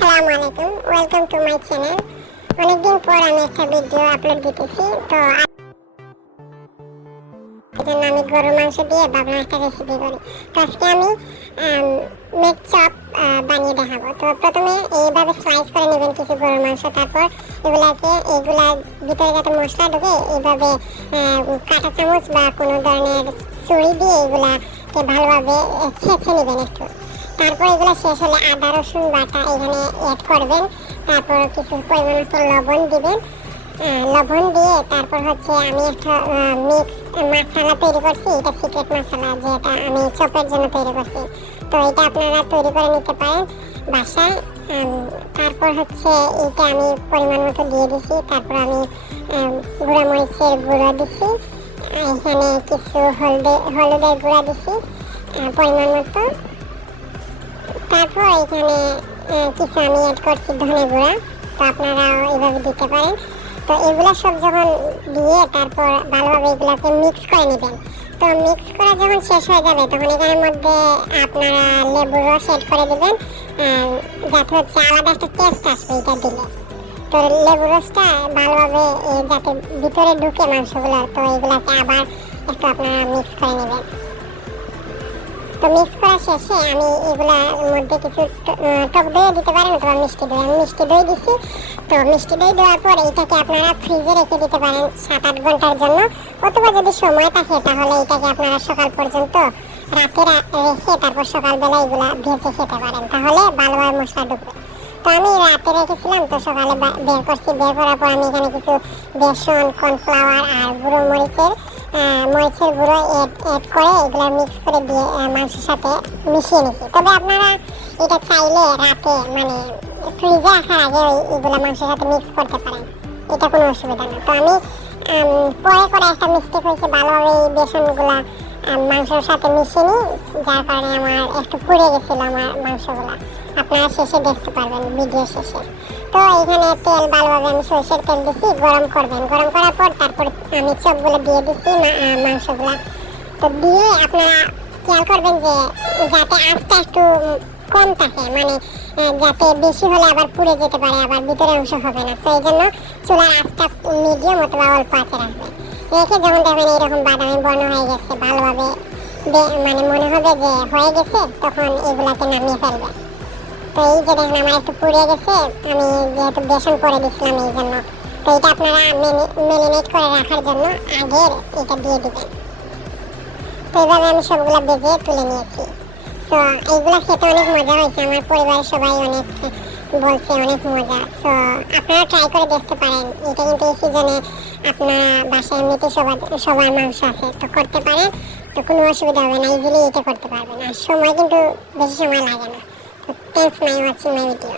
আসসালামু আলাইকুম। Welcome to my channel অনেকদিন পর আমি একটা ভিডিও আপলোড দিতেছি। তো জন্য আমি গরুর মাংস দিয়ে ভাবলাম একটা রেসিপি করি। তো আজকে আমি মেট চপ বানিয়ে দেখাবো। তো প্রথমে এইভাবে স্লাইস করে নেবেন কিছু গরুর মাংস। তারপর এগুলাকে এইগুলার ভিতরে যাতে মশলা ঢুকে, এইভাবে কাঁটা চামচ বা কোনো ধরনের ছুরি দিয়ে এগুলাকে ভালোভাবে ছেঁচে নেবেন একটু। তারপর এগুলো শেষ হলে আদা, রসুন বাটা এখানে অ্যাড করবেন। তারপর কিছু পরিমাণ মতো লবণ দিবেন। লবণ দিয়ে তারপর হচ্ছে আমি একটা মিক্স মশলা তৈরি করছি। এটা সিক্রেট মশলা যেটা আমি চপের জন্য তৈরি করছি। তো এটা আপনারা তৈরি করে নিতে পারেন বাসায়। তারপর হচ্ছে এইটা আমি পরিমাণ মতো দিয়ে দিছি। তারপর আমি গুঁড়া মরিচের গুঁড়ো দিছি। এখানে কিছু হলদে, হলুদের গুঁড়া দিছি পরিমাণ মতো। তারপর এখানে কিছু আমি অ্যাড করছি ধনে গুঁড়া, তো আপনারা এইভাবে দিতে পারেন। তো এগুলো সব যখন দিয়ে তারপর ভালোভাবে এগুলোকে মিক্স করে নেবেন। তো মিক্স করা যখন শেষ হয়ে যাবে, তখন এখানের মধ্যে আপনারা লেবুর রস অ্যাড করে দেবেন যাতে হচ্ছে আলাদা একটা টেস্ট আসবে এটা দিলে। তো লেবু রসটা ভালোভাবে যাতে ভিতরে ঢুকে মাংসগুলো, তো এগুলাকে আবার একটু আপনারা মিক্স করে নেবেন। তো মিক্স করা শেষে আমি এগুলার মধ্যে কিছু টক দইও দিতে পারেন অথবা মিষ্টি দই। আমি মিষ্টি দই দিছি। তো মিষ্টি দই দেওয়ার পর এটাকে আপনারা ফ্রিজে রেখে দিতে পারেন সাত আট ঘণ্টার জন্য। অথবা যদি সময় থাকে তাহলে এটাকে আপনারা সকাল পর্যন্ত রাতে রেখে তারপর সকালবেলা এগুলা ভেজে খেতে পারেন। তাহলে ভালোভাবে মশলা ঢুকবে তো আমি রাতে রেখেছিলাম, তো সকালে বের করছি। বের করার পর আমি এখানে কিছু বেসন, কর্নফ্লাওয়ার আর গুঁড়ো মরিচের মরিচের গুঁড়ো অ্যাড অ্যাড করে এগুলো মিক্স করে দিয়ে মাংসের সাথে মিশিয়ে নিছি তবে আপনারা এটা চাইলে রাতে মানে ফ্রিজে রাখার আগে ওই এগুলো মাংসের সাথে মিক্স করতে পারেন। এটা কোনো অসুবিধা না। তো আমি পরে করে একটা মিস্টেক হয়েছে, ভালোভাবে এই বেসনগুলা মাংসের সাথে মিশিয়ে নিই, যার কারণে আমার একটু পুড়ে গেছিল আমার মাংসগুলা। আপনারা শেষে দেখতে পারবেন ভিডিও শেষে। তো এখানে তেল ভালোভাবে আমি সরষের তেল দিছি, গরম করবেন। গরম করার পর তারপর আমি চপগুলো দিয়ে দিচ্ছি মাংসগুলা। তো দিয়ে আপনারা খেয়াল করবেন যে যাতে আঁচটা একটু কম থাকে মানে যাতে বেশি হলে আবার পুড়ে যেতে পারে, আবার ভিতরে অংশ হবে না। তো এই জন্য চুলার আঁচটা মিডিয়াম অথবা অল্প আঁচে রাখবেন। রেখে যখন দেখবেন এইরকম বাদামি বর্ণ হয়ে গেছে, ভালোভাবে মানে মনে হবে যে হয়ে গেছে, তখন এগুলাকে নামিয়ে ফেলবেন। তো এই যে দেখেন আমার একটু পুড়ে গেছে, আমি যেহেতু বেসন করে দিছিলাম, এই জন্য তো এটা আপনারা মেরিনেট করে রাখার জন্য আগের এটা দিয়ে দিবেন। তো এইভাবে আমি সবগুলো বেজে তুলে নিয়েছি। তো এইগুলো খেতে অনেক মজা হয়েছে, আমার পরিবারের সবাই অনেক বলছে অনেক মজা। তো আপনারা ট্রাই করে দেখতে পারেন, এটা কিন্তু এই সিজনে আপনারা বাসায় এমনিতে সবার সবার মাংস আছে, তো করতে পারেন, তো কোনো অসুবিধা হবে না ইজিলি এটা করতে পারবেন। আর সময় কিন্তু বেশি সময় লাগে না। তো thanks my watching my video